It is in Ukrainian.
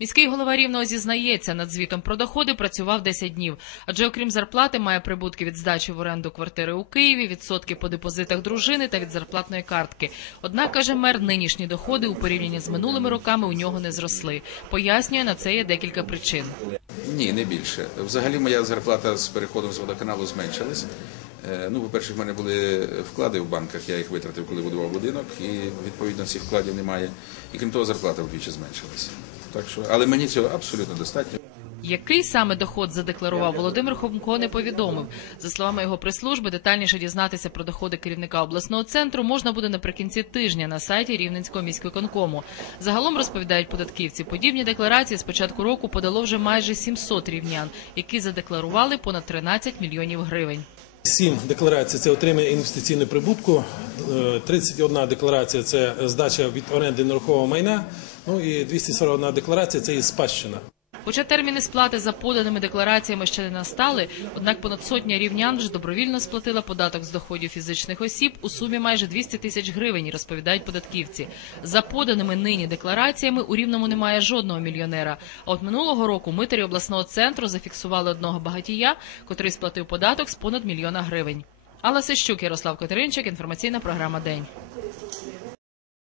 Міський голова Рівного зізнається, над звітом про доходи працював 10 днів, адже окрім зарплати має прибутки від здачі в оренду квартири у Києві, відсотки по депозитах дружини та від зарплатної картки. Однак, каже мер, нинішні доходи у порівнянні з минулими роками у нього не зросли. Пояснює, на це є декілька причин. Ні, не більше. Взагалі моя зарплата з переходом з водоканалу зменшилась. Е, Ну, по-перше, в мене були вклади в банках, я їх витратив, коли будував будинок, і відповідно цих вкладів немає. І крім того, зарплата вдвічі зменшилася. Так що, але мені цього абсолютно достатньо. Який саме доход задекларував Володимир Хомко не повідомив. За словами його прес-служби, детальніше дізнатися про доходи керівника обласного центру можна буде наприкінці тижня на сайті Рівненського міськвиконкому. Загалом розповідають податківці. Подібні декларації з початку року подало вже майже 700 рівнян, які задекларували понад 13 мільйонів гривень. Сім декларацій це отримання інвестиційного прибутку, 31 декларація це здача від оренди нерухомого майна, ну і 241 декларація це і спадщина. Хоча терміни сплати за поданими деклараціями ще не настали, однак понад сотня рівнян вже добровільно сплатила податок з доходів фізичних осіб у сумі майже 200 тисяч гривень, розповідають податківці. За поданими нині деклараціями у Рівному немає жодного мільйонера. А от минулого року митарі обласного центру зафіксували одного багатія, котрий сплатив податок з понад мільйона гривень. Алла Сищук, Ярослав Катеринчик, інформаційна програма День.